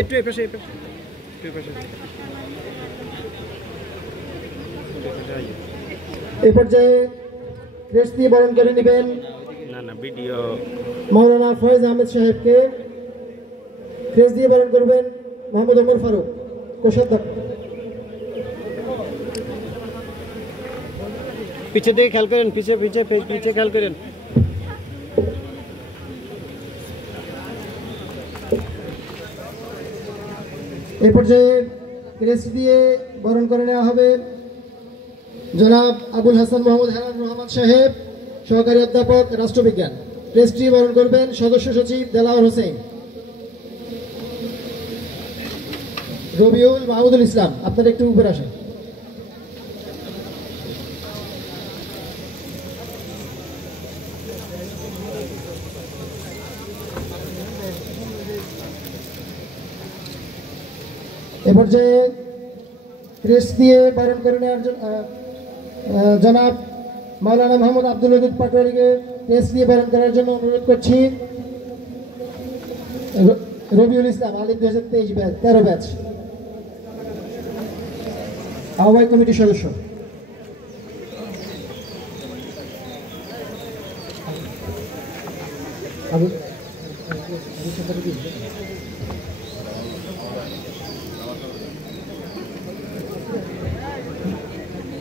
একটু এই পাশে এই পর্যায়ে ক্রেস্ট দিয়ে বরণ করে নেবেন ভিডিও মাওলানা ফয়েজ আহমেদ সাহেবকে। ক্রেস্ট দিয়ে বরণ করবেন মোহাম্মদ ওমর ফারুক কোষাধ্যক্ষ। পিছে দিকে খেয়াল করেন, পিছে খেয়াল করেন। এই পর্যায়ে ক্রেস্ট দিয়ে বরণ করে নেওয়া হবে জনাব আবুল হাসান মোহাম্মদ হেলাল রহমান সাহেব, সহকারী অধ্যাপক রাষ্ট্রবিজ্ঞান। ক্রেস্টটি বরণ করবেন সদস্য সচিব দেলাওয়ার হোসেন। রবিউল মাহমুদুল ইসলাম, আপনারা একটু উপরে আসেন। এ পর্যায়ে ক্রেস্ট দিয়ে বরণ করে নেওয়ার জন্য জনাব মাওলানা মোহাম্মদ আব্দুল ওদুদ পাটোয়ারিকে ক্রেস্ট দিয়ে বরণ করার জন্য অনুরোধ করছি। রবিউল ইসলাম আলিম 2023 ব্যাচ 13 ব্যাচ আহ্বায়ক কমিটির সদস্য।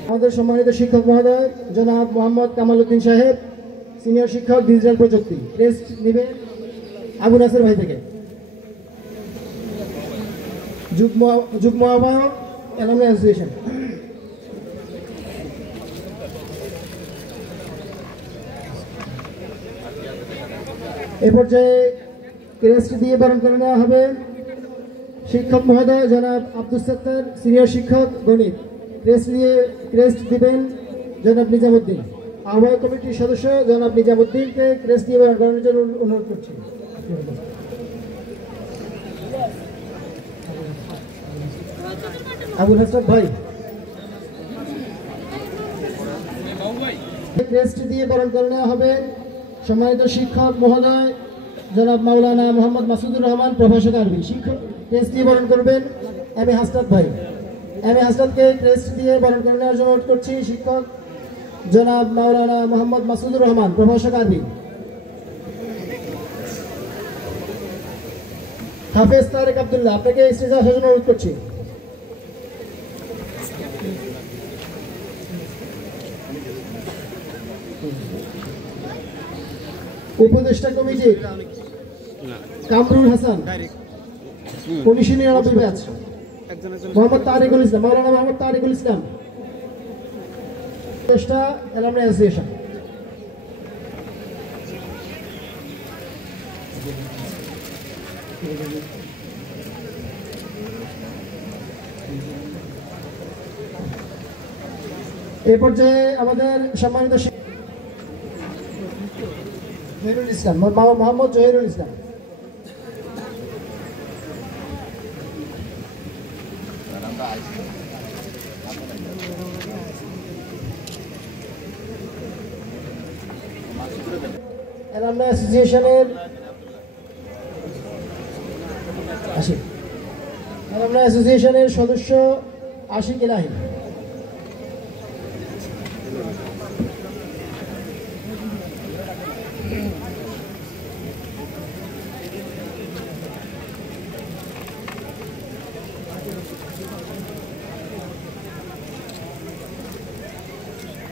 আমাদের সম্মানিত শিক্ষক মহোদয় জনাব মোহাম্মদ কামাল উদ্দিন সাহেব, সিনিয়র শিক্ষক ডিজিটাল প্রযুক্তি। ক্রেস্ট নেবেন আবু নাসের ভাই থেকে। যুগ্ম আহ্বায়ক অ্যালামনাই অ্যাসোসিয়েশন। এ পর্যায়ে ক্রেস্ট দিয়ে বরণ করে নেওয়া হবে শিক্ষক মহোদয় জনাব আব্দুল সত্তার, সিনিয়র শিক্ষক গণিত। ক্রেস্ট দিবেন জনাব নিজামুদ্দিন। আহ্বায়ক কমিটির সদস্য জনাব নিজামুদ্দিনকে ক্রেস্ট দিয়ে বরণ করানোর জন্য অনুরোধ করছি। আবুল হাসান ভাই, ক্রেস্ট দিয়ে বরণ করে নেওয়া হবে সম্মানিত শিক্ষক মহোদয় জনাব মাওলানা মোহাম্মদ মাসুদুর রহমান, প্রভাষক আরবি। শিক্ষক ক্রেস্ট দিয়ে বরণ করবেন এম এ হাসনাত ভাই। এম এ হাসনাতকে ক্রেস্ট দিয়ে বরণ করে নেওয়ার জন্য অনুরোধ করছি শিক্ষক জনাব মাওলানা মোহাম্মদ মাসুদুর রহমান, প্রভাষক আরবি। হাফেজ তারেক আব্দুল্লাহ, আপনাকে স্টেজে আসার জন্য অনুরোধ করছি। উপদেষ্টা কমিটি কামরুল হাসান, 1999 ব্যাচ মোহাম্মদ তারিকুল ইসলাম, মাওলানা মোহাম্মদ তারিকুল ইসলাম, উপদেষ্টা অ্যালামনাই অ্যাসোসিয়েশন। এই পর্যায়ে আমাদের সম্মানিত জহিরুল ইসলাম, মোহাম্মদ জহিরুল ইসলাম। অ্যালামনাই অ্যাসোসিয়েশনের অ্যালামনাই অ্যাসোসিয়েশনের সদস্য আশিক ইলাহি।